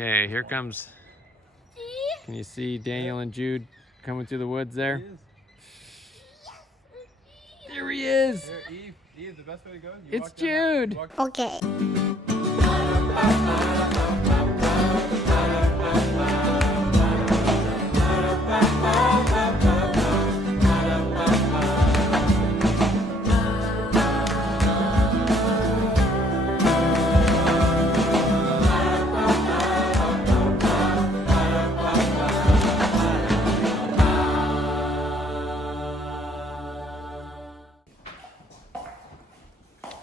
Okay, here comes. Can you see Daniel and Jude coming through the woods there? There he is. Here, Eve, the best way to go. It's Jude. Okay.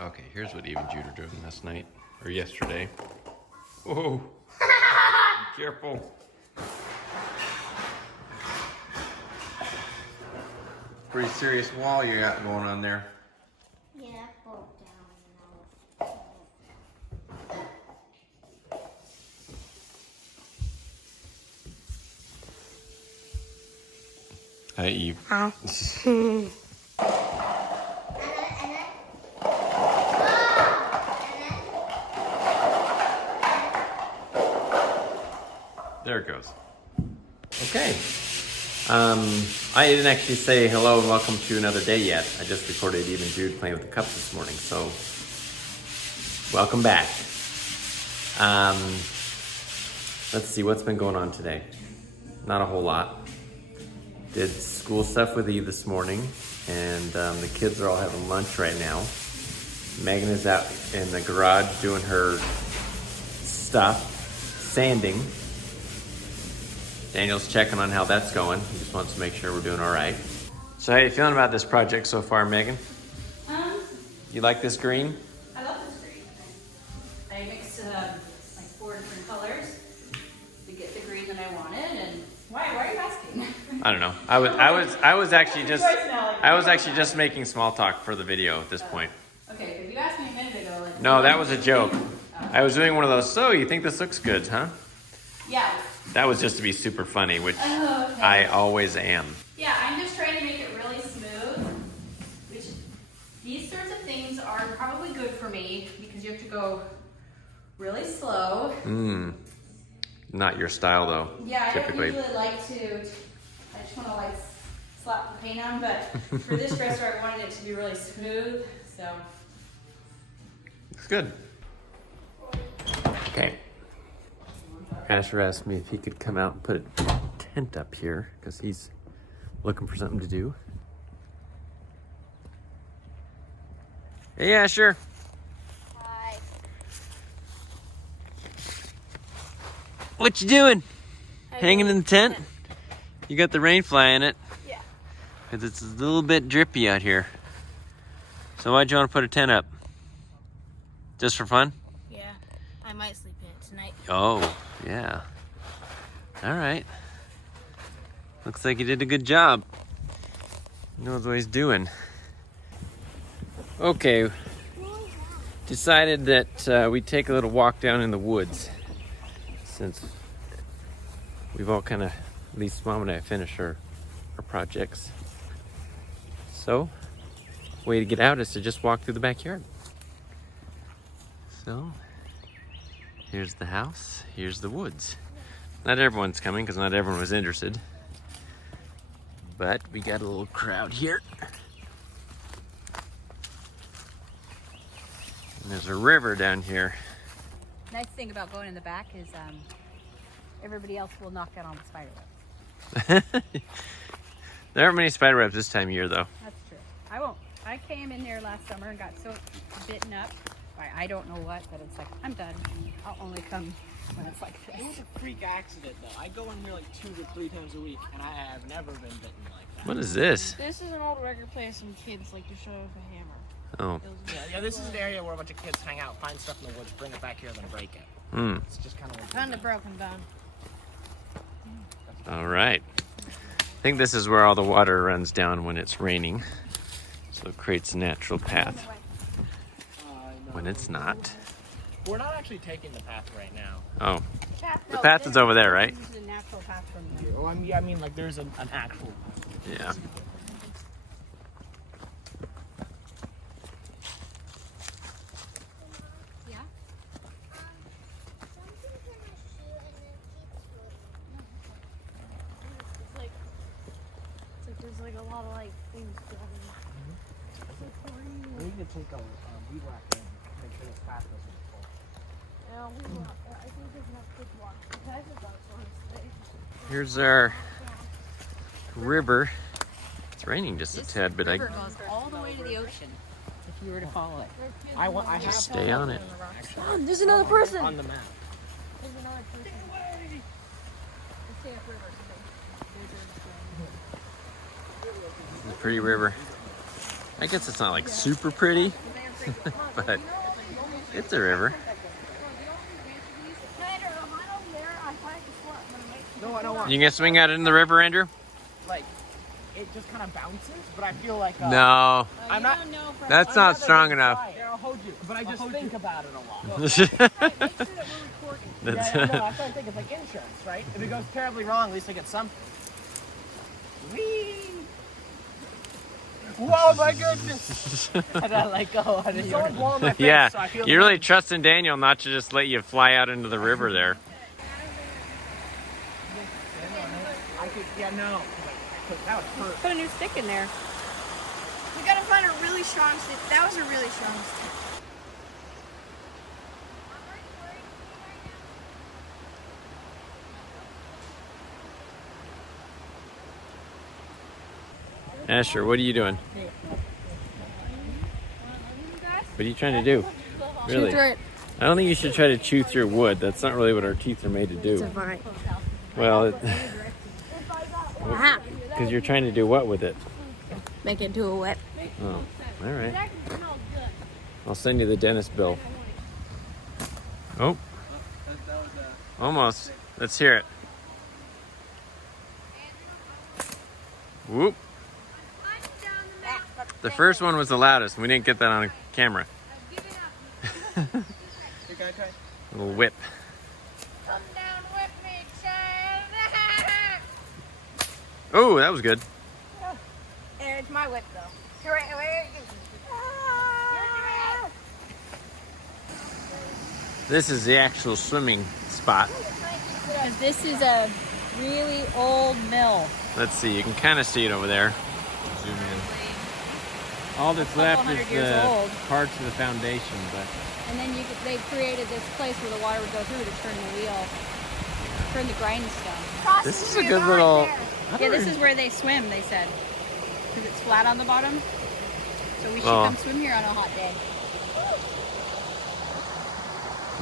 Okay, here's what Eve and Jude are doing last night, or yesterday. Whoa, be careful. Pretty serious wall you got going on there. Yeah, broke down. Hi, Eve. Hi. There it goes. Okay. I didn't actually say hello and welcome to another day yet. I just recorded Eve and Jude playing with the cups this morning, so welcome back. Let's see what's been going on today. Not a whole lot. Did school stuff with Eve this morning, and the kids are all having lunch right now. Megan is out in the garage doing her stuff, sanding. Daniel's checking on how that's going. He just wants to make sure we're doing all right. So how are you feeling about this project so far, Megan? You like this green? I love this green. I mixed like 4 different colors to get the green that I wanted. And why are you asking? I don't know. I was actually just making small talk for the video at this point. Okay, because you asked me a minute ago. Like, No, that was a joke. I was doing one of those. So you think this looks good, huh? Yeah. That was just to be super funny, which Okay. I always am. Yeah, I'm just trying to make it really smooth. Which these sorts of things are probably good for me because you have to go really slow. Not your style though. Yeah, I typically. don't usually like to. I just want to like slap the paint on, but for this dresser, I wanted it to be really smooth. So. Looks good. Okay. Asher asked me if he could come out and put a tent up here because he's looking for something to do. Hey, Asher. Hi. What you doing? Hanging in the tent? You got the rain fly in it? Yeah. Because it's a little bit drippy out here. So why'd you want to put a tent up? Just for fun? Yeah. I might sleep in it tonight. Oh, yeah. All right. Looks like he did a good job. He knows what he's doing. Okay. Decided that we'd take a little walk down in the woods since we've all kind of, at least Mom and I, finished our projects. So, way to get out is to just walk through the backyard. So, here's the house, here's the woods. Not everyone's coming because not everyone was interested. But we got a little crowd here. And there's a river down here. Nice thing about going in the back is everybody else will knock out all the spider webs. There aren't many spider webs this time of year though. That's true. I won't. I came in there last summer and got so bitten up by I don't know what that it's like, I'm done. I'll only come when it's like It this. was a freak accident though. I go in here like 2 to 3 times a week and I have never been bitten like that. What is this? This is an old record player some kids like to show with a hammer. Oh. Yeah, this is an area where a bunch of kids hang out, find stuff in the woods, bring it back here, then break it. It's just kind of like Found a broken bone. All right. I think this is where all the water runs down when it's raining. So it creates a natural path when it's not. We're not actually taking the path right now. Oh. The path is over there, right? This is a natural path from there. Oh, I mean like there's an actual path. Yeah. Something can I shoot like a lot of like things going We need to take a weed whacker and make sure this path doesn't get full. on. I think there's enough kids walking. The guys are about to today. Here's our river. It's raining just a tad, but I goes all the way to the ocean if you were to follow it. I have just stay on it. Mom, there's another person. on the map. There's another person. Let's stay upriver. It's a pretty river. I guess it's not like super pretty, but it's a river. No, I don't want. You can swing out in the river, Andrew? Like, it just kind of bounces, but I feel like No, I'm not. that's not strong enough. Yeah, I'll hold you. But I just think about it a lot. That's Yeah, no, that's what I think. It's like insurance, right? If it goes terribly wrong, at least I get something. Whee! Whoa, my goodness! And I let go. And someone blow in my face, yeah, so I feel you're really trusting Daniel not to just let you fly out into the river there. I could, yeah, no. That would hurt. Put a new stick in there. We gotta find a really strong stick. That was a really strong stick. Asher, what are you doing? What are you trying to do? Really? Through it. I don't think you should try to chew through wood. That's not really what our teeth are made to do. Fine. Well, Aha. because you're trying to do what with it? Make it into a whip. Oh, all right. I'll send you the dentist bill. Oh, almost. Let's hear it. Whoop. The first one was the loudest. We didn't get that on camera. Little whip. Come down with me, child. Oh, that was good. And it's my whip, though. Here, wait. This is the actual swimming spot. This is a really old mill. Let's see. You can kind of see it over there. Zoom in. All that's left is hundred years the old. parts of the foundation, but And then they created this place where the water would go through to turn the wheel, turn the grindstone. this is a good little. Yeah, this is where they swim, they said. Because it's flat on the bottom. So we should Oh. come swim here on a hot day.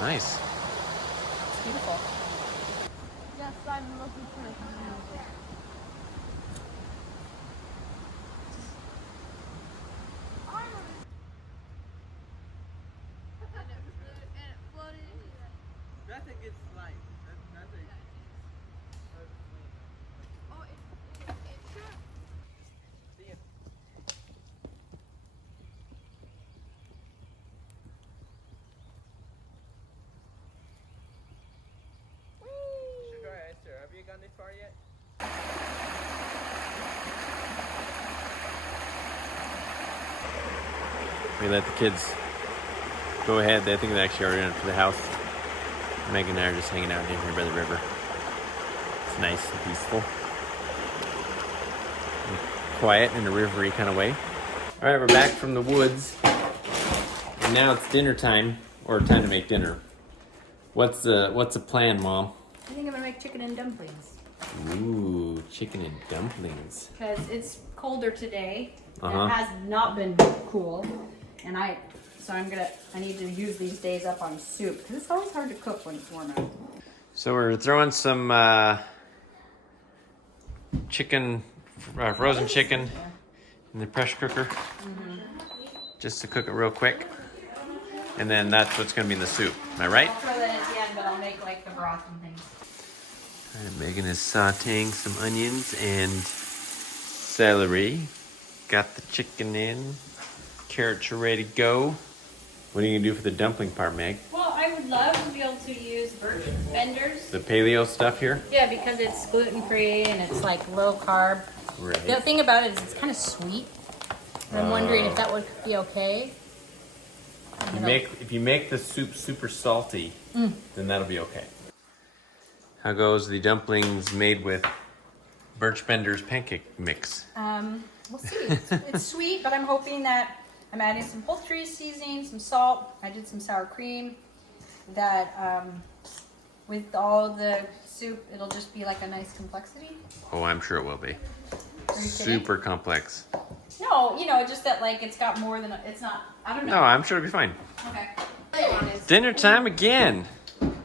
Nice. It's beautiful. Yes, I'm looking for a Have you gone this far yet? We let the kids go ahead. I think they actually already went up to the house. Megan and I are just hanging out down here by the river. It's nice and peaceful. And quiet in a rivery kind of way. All right, we're back from the woods. And now it's dinner time, or time to make dinner. What's the plan, Mom? I think I'm gonna make chicken and dumplings. Ooh, chicken and dumplings. Because it's colder today. Uh-huh. It has not been cool. And I need to use these days up on soup. Because it's always hard to cook when it's warm out. So we're throwing some chicken, frozen chicken in the pressure cooker. Just to cook it real quick. And then that's what's going to be in the soup. Am I right? I'll throw that at the end, but I'll make like the broth and things. All right, Megan is sauteing some onions and celery. Got the chicken in. Carrots are ready to go. What are you going to do for the dumpling part, Meg? Well, I would love to be able to use birch benders. The paleo stuff here? Yeah, because it's gluten-free and it's like low carb. The Right. thing about it is it's kind of sweet. And I'm wondering if that would be okay. If you make the soup super salty, then that'll be okay. How goes the dumplings made with Birch Bender's pancake mix? We'll see. It's sweet, but I'm hoping that I'm adding some poultry seasoning, some salt. I did some sour cream. That with all the soup, it'll just be like a nice complexity. Oh, I'm sure it will be. Are you Super kidding? complex. No, just that like it's got more than it's not. I don't know. No, I'm sure it'll be fine. Okay. Dinner time again.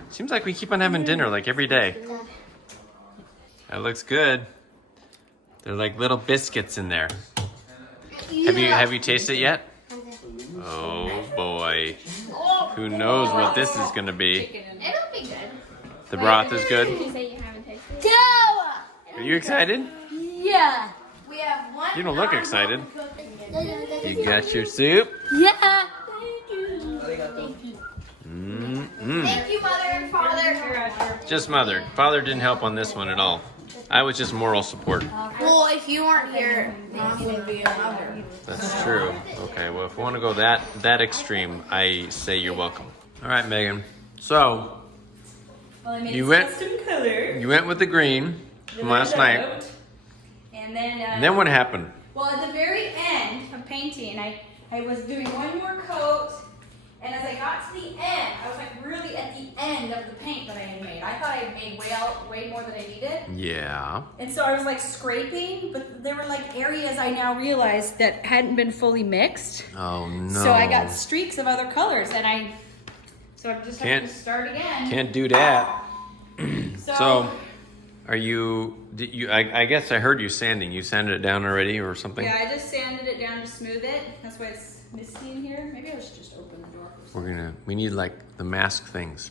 Seems like we keep on having dinner like every day. That looks good. They're like little biscuits in there. Have you tasted it yet? Oh boy. Who knows what this is gonna be? It'll be good. The broth is good. You say you haven't tasted it? Are you excited? Yeah. We have one. You don't look excited. You got your soup? Yeah. Thank you. Thank you, Mother and Father. Just Mother. Father didn't help on this one at all. I was just moral support. Well, if you weren't here, Mom would be a mother. That's true. Okay, well, if you want to go that extreme, I say you're welcome. All right, Megan. So, Well, I made You some went- custom color. you went with the green from last night. And then. And then what happened? Well, at the very end of painting, I was doing one more coat, and as I got to the end, I was like really at the end of the paint that I had made. I thought I had made way more than I needed. Yeah. And so I was like scraping, but there were like areas I now realized that hadn't been fully mixed. Oh no. So I got streaks of other colors, and I just have Can't- to start again. Can't do that. So, Are you? I guess I heard you sanding. You sanded it down already, or something? yeah, I just sanded it down to smooth it. That's why it's misty in here. Maybe I should just open the door for a second. We need like the mask things.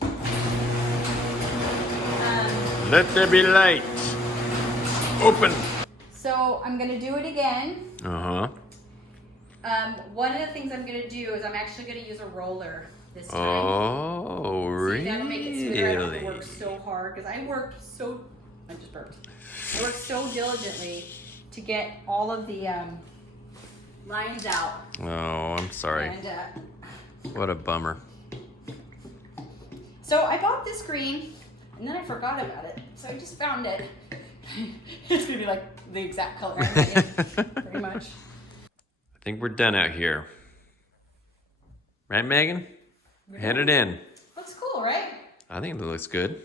Let there be light. Open. So I'm gonna do it again. Uh huh. One of the things I'm gonna do is I'm actually gonna use a roller this time. Oh, See, that'll make it smoother. I don't have to really? work so hard because I worked so. I just burped. I worked so diligently to get all of the lines out. Oh, I'm sorry. And What a bummer. so I bought this green, and then I forgot about it. So I just found it. It's gonna be like the exact color I made, pretty much. I think we're done out here. Right, Megan? Hand it in. Looks cool, right? I think it looks good.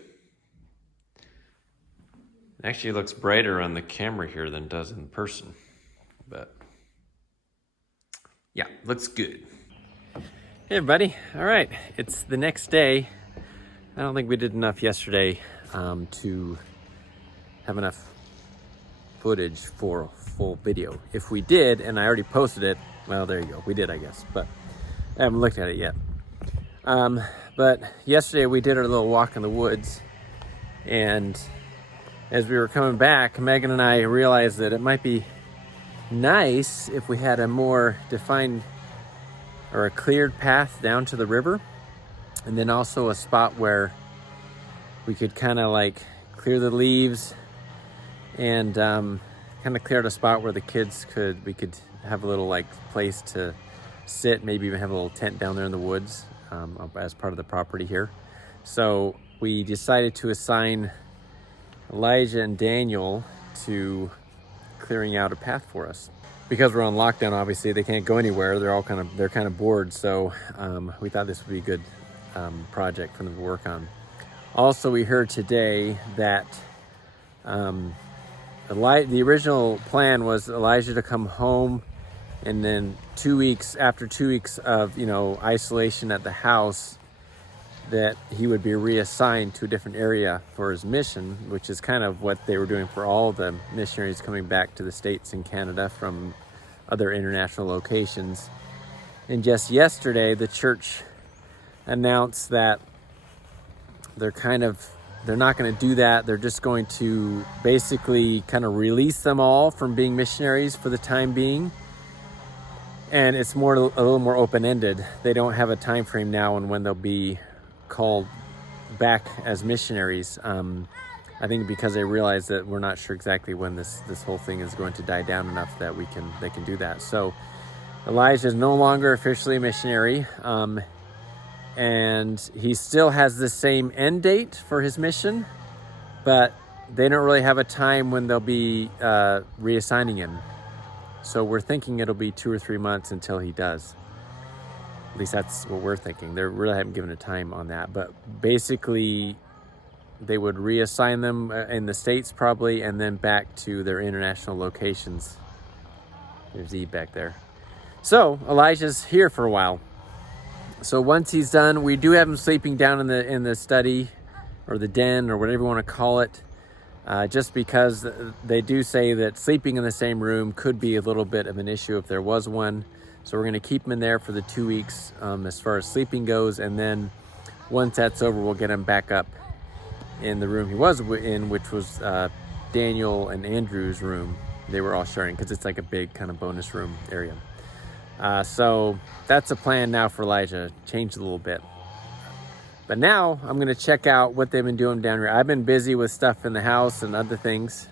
Actually, it looks brighter on the camera here than it does in person. But yeah, looks good. Hey everybody. All right, it's the next day. I don't think we did enough yesterday to have enough footage for a full video. If we did, and I already posted it, well, there you go. We did, I guess, but I haven't looked at it yet. But yesterday we did our little walk in the woods, and as we were coming back, Megan and I realized that it might be nice if we had a more defined or a cleared path down to the river, and then also a spot where we could kind of like clear the leaves and kind of clear out a spot where the kids we could have a little like place to sit, maybe even have a little tent down there in the woods as part of the property here. So we decided to assign Elijah and Daniel to clearing out a path for us. Because we're on lockdown, obviously they can't go anywhere. They're kind of bored. So we thought this would be a good project for them to work on. Also, we heard today that the original plan was Elijah to come home, and then after 2 weeks of isolation at the house, that he would be reassigned to a different area for his mission, which is kind of what they were doing for all the missionaries coming back to the States and Canada from other international locations. And just yesterday, the church announced that they're not going to do that. They're just going to basically kind of release them all from being missionaries for the time being. And it's a little more open-ended. They don't have a time frame now on when they'll be called back as missionaries. I think because they realize that we're not sure exactly when this whole thing is going to die down enough that they can do that. So Elijah is no longer officially a missionary, and he still has the same end date for his mission, but they don't really have a time when they'll be reassigning him. So we're thinking it'll be 2 or 3 months until he does. At least that's what we're thinking. They really haven't given a time on that. But basically, they would reassign them in the States probably, and then back to their international locations. There's Eve back there. So Elijah's here for a while. So once he's done, we do have him sleeping down in the study or the den or whatever you want to call it. Just because they do say that sleeping in the same room could be a little bit of an issue if there was one. So we're going to keep him in there for the 2 weeks as far as sleeping goes. And then once that's over, we'll get him back up in the room he was in, which was Daniel and Andrew's room. They were all sharing because it's like a big kind of bonus room area. So that's a plan now for Elijah. Changed a little bit. But now I'm going to check out what they've been doing down here. I've been busy with stuff in the house and other things.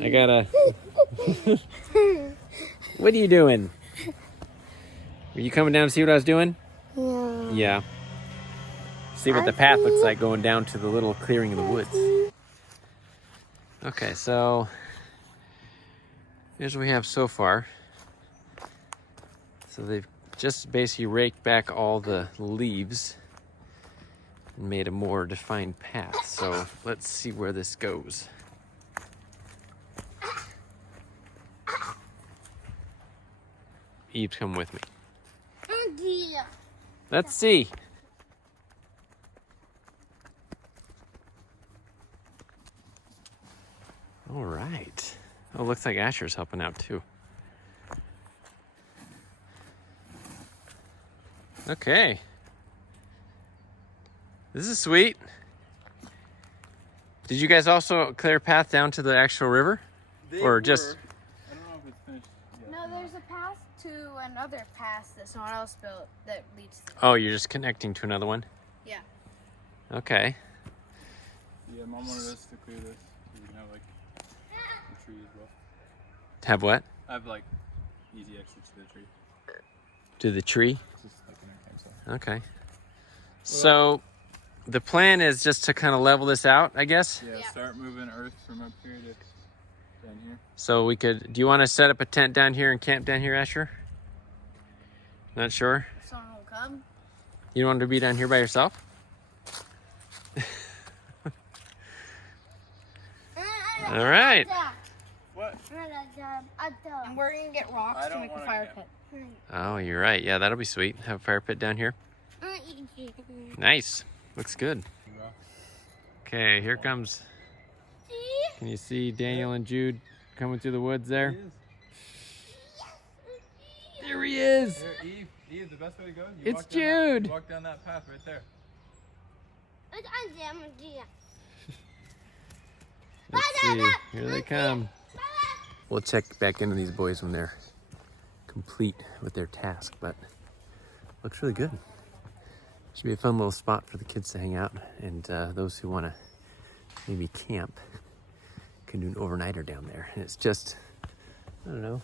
I gotta... What are you doing? Were you coming down to see what I was doing? Yeah. Yeah. See what the path looks like going down to the little clearing in the woods. Okay, so here's what we have so far. So they've just basically raked back all the leaves and made a more defined path. So let's see where this goes. Eve, come with me. Let's see. All right. Oh, looks like Asher's helping out too. Okay. This is sweet. Did you guys also clear a path down to the actual river? Or just... I don't know if it's finished yet. No, there's a path to another path that someone else built that leads to. Oh, you're just connecting to another one? Yeah. Okay. Yeah, Mom wanted us to clear this so we can have like a tree as well. Have what? I have like easy exit to the tree. To the tree? It's just like an campsite. Okay. So the plan is just to kind of level this out, I guess? Yeah, Yeah. start moving earth from up here to down here. So we could, do you want to set up a tent down here and camp down here, Asher? Not sure? Someone will come. You don't want to be down here by yourself? All right. What? And we're gonna get rocks I to don't make a wanna fire camp. pit. Oh, you're right. Yeah, that'll be sweet. Have a fire pit down here. Nice. Looks good. Okay, here comes. Can you see Daniel and Jude coming through the woods there? There he is. Here, Eve, the best way to go. It's Jude. Walk down that path right there. Let's see. Here they come. We'll check back into these boys when they're complete with their task, but looks really good. Should be a fun little spot for the kids to hang out, and those who want to maybe camp can do an overnighter down there. And it's just, I don't know,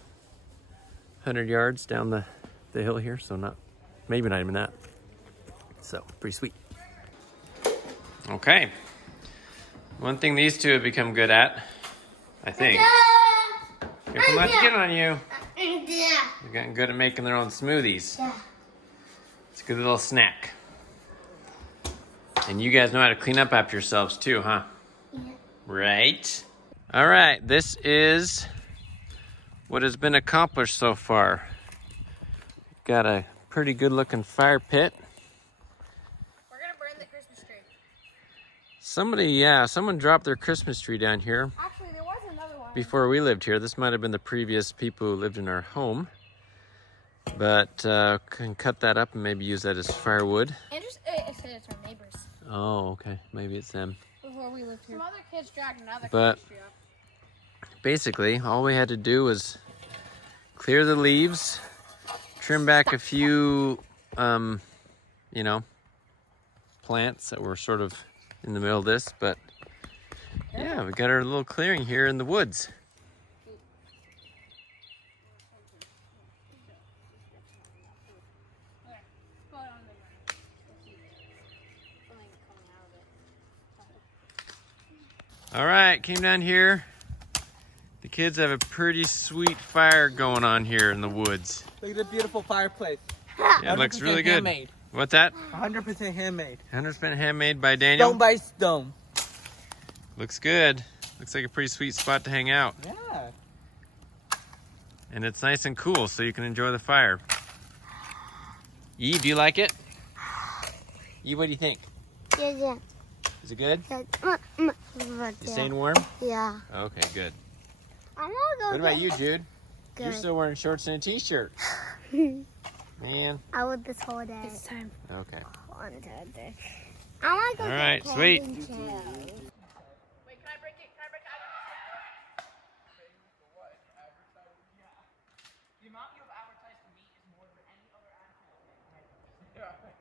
100 yards down the hill here, so maybe not even that. So pretty sweet. Okay. One thing these two have become good at, I think. Careful not to get on you. They're getting good at making their own smoothies. It's a good little snack. And you guys know how to clean up after yourselves too, huh? Yeah. Right? All right, this is what has been accomplished so far. Got a pretty good looking fire pit. We're gonna burn the Christmas tree. Someone dropped their Christmas tree down here Actually, there was another one. before we lived here. This might have been the previous people who lived in our home. But can cut that up and maybe use that as firewood. Andrews, it said it's our neighbors. Oh, okay. Maybe it's them. Before we lived here. Some other kids dragged another But Christmas tree up. basically, all we had to do was clear the leaves, trim back a few, plants that were sort of in the middle of this. But yeah, we got our little clearing here in the woods. All right, came down here. The kids have a pretty sweet fire going on here in the woods. Look at the beautiful fireplace. Yeah, it looks really good. Handmade. What's that? 100% handmade. 100% handmade by Daniel. Stone by stone. Looks good. Looks like a pretty sweet spot to hang out. Yeah. And it's nice and cool, so you can enjoy the fire. Eve, do you like it? Eve, what do you think? Yeah. Is it good? You staying warm? Yeah. Okay, good. I want to go. What about you, Jude? Good. You're still wearing shorts and a t-shirt. Man. I would this whole day. It's time. Okay. I want to go. All get right, candy sweet. too.